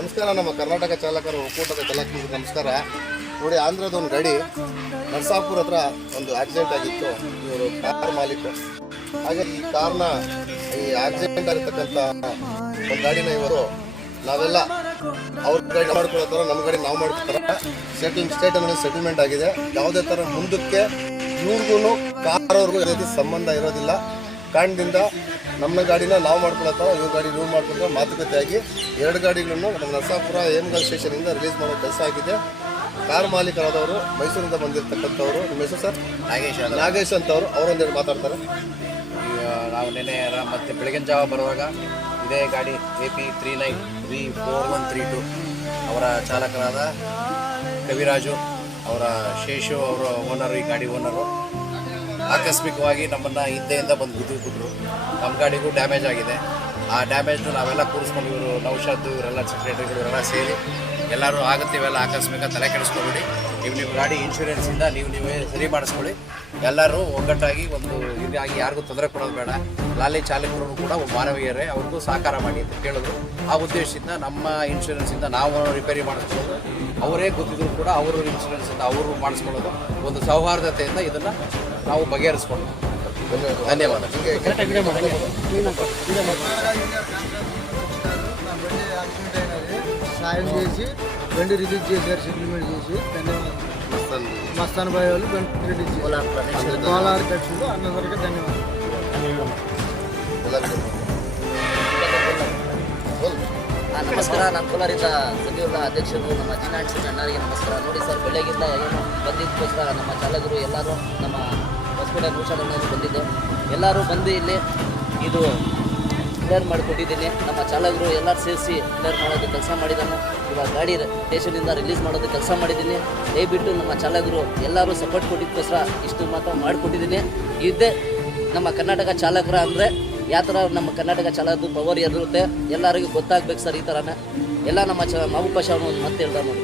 ನಮಸ್ಕಾರ. ನಮ್ಮ ಕರ್ನಾಟಕ ಚಾಲಕರ ಒಕ್ಕೂಟದ ಚಾಲಕರಿಗೆ ನಮಸ್ಕಾರ. ನೋಡಿ, ಆಂಧ್ರದ ಒಂದು ಗಾಡಿ ನರಸಾಪುರ ಹತ್ರ ಒಂದು ಆಕ್ಸಿಡೆಂಟ್ ಆಗಿತ್ತು. ಇವರು ಕಾರ್ ಮಾಲೀಕರು. ಹಾಗೆ ಈ ಆಕ್ಸಿಡೆಂಟ್ ಆಗಿರ್ತಕ್ಕಂಥ ಒಂದು ಗಾಡಿನ ಇವರು ನಾವೆಲ್ಲ ಅವ್ರ ಗಾಡಿ ಮಾಡ್ಕೊಳ್ಳೋ ಥರ ನಮ್ಮ ಗಾಡಿ ನಾವು ಮಾಡ್ಕೊತಾರೆ. ಸ್ಟೇಟಲ್ಲಿ ಸೆಟಲ್ಮೆಂಟ್ ಆಗಿದೆ. ಯಾವುದೇ ಥರ ಮುಂದಕ್ಕೆ ಇವ್ರಿಗೂ ಕಾರವ್ರಿಗೂ ಯಾವುದೇ ಸಂಬಂಧ ಇರೋದಿಲ್ಲ. ಕಾರಣದಿಂದ ನಮ್ಮ ಗಾಡಿನ ನಾವು ಮಾಡ್ಕೊಳ್ಳೋ ಥರ ಇವ್ರ ಗಾಡಿ ಇವ್ರು ಮಾಡ್ಕೊಂಡ್ರೆ ಮಾತುಕತೆಯಾಗಿ 2 ಗಾಡಿಗಳನ್ನು ನಮ್ಮ ನರಸಾಪುರ ಹೇಮಗಲ್ ಸ್ಟೇಷನಿಂದ ರಿಲೀಸ್ ಮಾಡೋ ಕೆಲಸ ಆಗಿದೆ. ಕಾರ್ ಮಾಲೀಕರಾದವರು ಮೈಸೂರಿಂದ ಬಂದಿರತಕ್ಕಂಥವ್ರು. ನಿಮ್ಮ ಹೆಸರು ಸರ್? ನಾಗೇಶ್ ಅಂತವರು. ಅವರೊಂದೆರಡು ಮಾತಾಡ್ತಾರೆ. ನಾವು ನೆನೆ ಮತ್ತೆ ಬೆಳಗಿನ ಜಾವ ಬರುವಾಗ ಇದೇ ಗಾಡಿ AP 39V4132 ಅವರ ಚಾಲಕರಾದ ಕವಿರಾಜು ಅವರ ಶೇಷು ಅವರ ಓನರು, ಈ ಗಾಡಿ ಓನರು ಆಕಸ್ಮಿಕವಾಗಿ ನಮ್ಮನ್ನು ಹಿಂದೆಯಿಂದ ಬಂದು ಗುದ್ದಿಬಿಟ್ರು. ನಮ್ಮ ಗಾಡಿಗೂ ಡ್ಯಾಮೇಜ್ ಆಗಿದೆ. ಆ ಡ್ಯಾಮೇಜ್ನು ನಾವೆಲ್ಲ ಕೂರಿಸ್ಕೊಂಡು ಇವರು ನೌಷಾದ್ ಇವರೆಲ್ಲ ಸೆಕ್ರೆಟರಿಗಳು ಇವರೆಲ್ಲ ಸೇರಿ ಎಲ್ಲರೂ ಆಗುತ್ತೆ, ಇವೆಲ್ಲ ಆಕಸ್ಮಿಕ ತಲೆ ಕೆಡಿಸ್ಕೊಬೇಡಿ. ನಿಮ್ಮ ಗಾಡಿ ಇನ್ಶೂರೆನ್ಸಿಂದ ನೀವೇ ಸರಿ ಮಾಡಿಸ್ಕೊಳ್ಳಿ. ಎಲ್ಲರೂ ಒಗ್ಗಟ್ಟಾಗಿ ಒಂದು ಇದಾಗಿ ಯಾರಿಗೂ ತೊಂದರೆ ಕೊಡೋದು ಬೇಡ. ಲಾಲಿ ಚಾಲಕರು ಕೂಡ ಮಾನವೀಯರೇ, ಅವ್ರಿಗೂ ಸಹಕಾರ ಮಾಡಿ ಅಂತ ಕೇಳಿದ್ರು. ಆ ಉದ್ದೇಶದಿಂದ ನಮ್ಮ ಇನ್ಶೂರೆನ್ಸಿಂದ ನಾವು ರಿಪೇರಿ ಮಾಡಿಸ್ಕೊಳ್ಳೋದು, ಅವರೇ ಗೊತ್ತಿದ್ರು ಕೂಡ ಅವರು ಇನ್ಶೂರೆನ್ಸಿಂದ ಅವರು ಮಾಡಿಸ್ಕೊಳ್ಳೋದು, ಒಂದು ಸೌಹಾರ್ದತೆಯಿಂದ ಇದನ್ನು ನಾವು ಬಗೆಹರಿಸ್ಕೊಳ್ಳೋದು. ధన్యవాదాలు. సాయం చేసి బండి రిలీజ్ చేశారు, సెటిల్మెంట్ చేసి. ధన్యవాదాలు. మస్తాన్ బాయ్ వాళ్ళు బండి రిలీజ్ చేశారు. కోలార్ ఖర్చులు అందరికీ ధన్యవాదాలు. ನಮಸ್ಕಾರ. ನಾನು ಕೋಲಾರದ ಸಚಿವರ ಅಧ್ಯಕ್ಷರು ನಮ್ಮ ಅಜಿನಾಡ್ ಸಿಂಗ್ ಅಣ್ಣರಿಗೆ ನಮಸ್ಕಾರ. ನೋಡಿ ಸರ್, ಬೆಳಗ್ಗಿಂದ ಏನು ಬಂದಿದ್ದಕ್ಕೋಸ್ಕರ ನಮ್ಮ ಚಾಲಕರು ಎಲ್ಲರೂ ನಮ್ಮ ಹೊಸಪೇಟೆ ನೌಷಾದಲ್ಲಿ ಬಂದಿದ್ದು ಎಲ್ಲರೂ ಬಂದು ಇಲ್ಲಿ ಇದು ಕ್ಲಿಯರ್ ಮಾಡಿಕೊಟ್ಟಿದ್ದೀನಿ. ನಮ್ಮ ಚಾಲಕರು ಎಲ್ಲರೂ ಸೇರಿಸಿ ಕ್ಲಿಯರ್ ಮಾಡೋದು ಕೆಲಸ ಮಾಡಿದ್ದಾನೆ. ಇವಾಗ ಗಾಡಿ ಸ್ಟೇಷನಿಂದ ರಿಲೀಸ್ ಮಾಡೋದು ಕೆಲಸ ಮಾಡಿದ್ದೀನಿ. ದಯವಿಟ್ಟು ನಮ್ಮ ಚಾಲಕರು ಎಲ್ಲರೂ ಸಪೋರ್ಟ್ ಕೊಟ್ಟಿದ್ದಕ್ಕೋಸ್ಕರ ಇಷ್ಟು ಮಾತ್ರ ಮಾಡಿಕೊಟ್ಟಿದ್ದೀನಿ. ಇದೇ ನಮ್ಮ ಕರ್ನಾಟಕ ಚಾಲಕರ ಅಂದರೆ ಯಾವ ಥರ ನಮ್ಮ ಕರ್ನಾಟಕ ಚಾಲಕದ ಪವರ್ ಇರುತ್ತೆ ಎಲ್ಲರಿಗೂ ಗೊತ್ತಾಗ್ಬೇಕು ಸರ್. ಈ ಥರನೇ ಎಲ್ಲ ನಮ್ಮ ಮಹಬೂಬ್ ಶಾನು ಒಂದು ಮತ್ತೆ ಹೇಳ್ದ ನೋಡಿ.